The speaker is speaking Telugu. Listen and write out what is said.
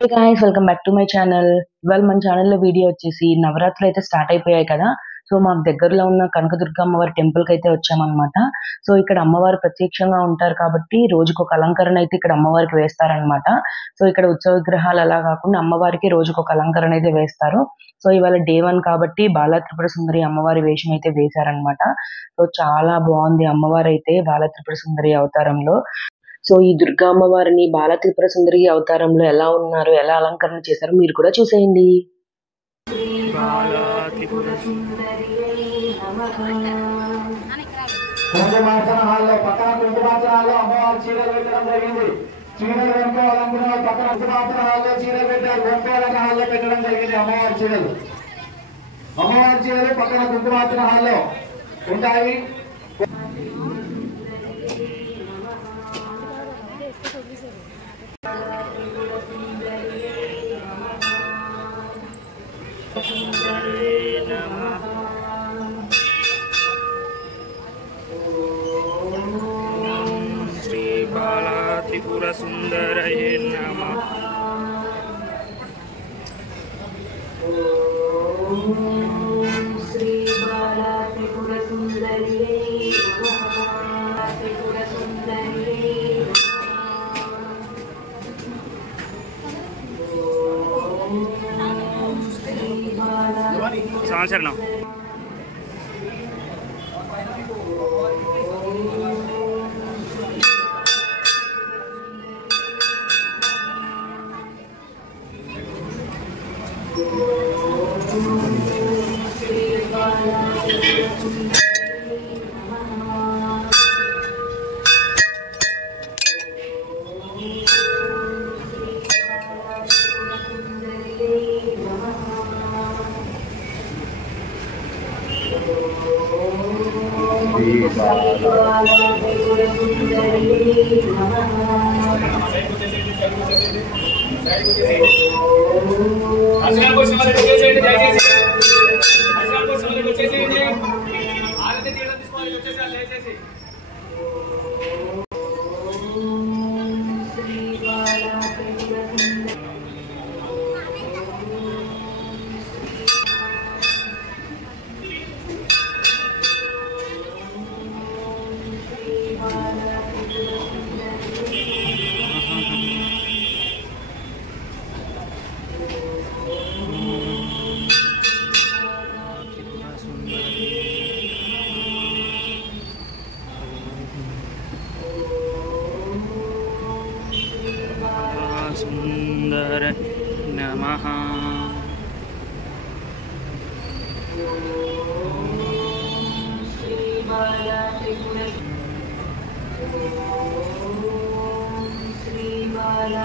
Hey guys, welcome back to my channel. ఇవాళ మన ఛానల్లో వీడియో వచ్చేసి నవరాత్రులు అయితే స్టార్ట్ అయిపోయాయి కదా. సో మాకు దగ్గరలో ఉన్న కనకదుర్గ అమ్మవారి టెంపుల్కి అయితే వచ్చామన్నమాట. సో ఇక్కడ అమ్మవారు ప్రత్యక్షంగా ఉంటారు కాబట్టి రోజుకు ఒక అలంకరణ అయితే ఇక్కడ అమ్మవారికి వేస్తారనమాట. సో ఇక్కడ ఉత్సవ విగ్రహాలు అలా కాకుండా అమ్మవారికి రోజుకు ఒక అలంకరణ అయితే వేస్తారు. సో ఇవాళ డే 1 కాబట్టి బాలా త్రిపుర సుందరి అమ్మవారి వేషం అయితే వేశారనమాట. సో చాలా బాగుంది అమ్మవారు అయితే బాలా త్రిపుర సుందరి అవతారంలో. సో ఈ దుర్గా అమ్మవారిని బాల త్రిపుర సుందరి అవతారంలో ఎలా ఉన్నారు, ఎలా అలంకరణ చేశారో మీరు కూడా చూసేయండి. అమ్మవారి చీరలు పక్కన కుంకుమార్చన హాల్లో ఉంటాయి. శ్రీ బాలా త్రిపుర సుందరయే నమః. శ్రీ బాలా త్రిపుర సుందరియే నమః. త్రిపుర సుందరియే సంవత్సరం సుందర నమః. శ్రీ బాలా త్రిపుర శ్రీ బాలా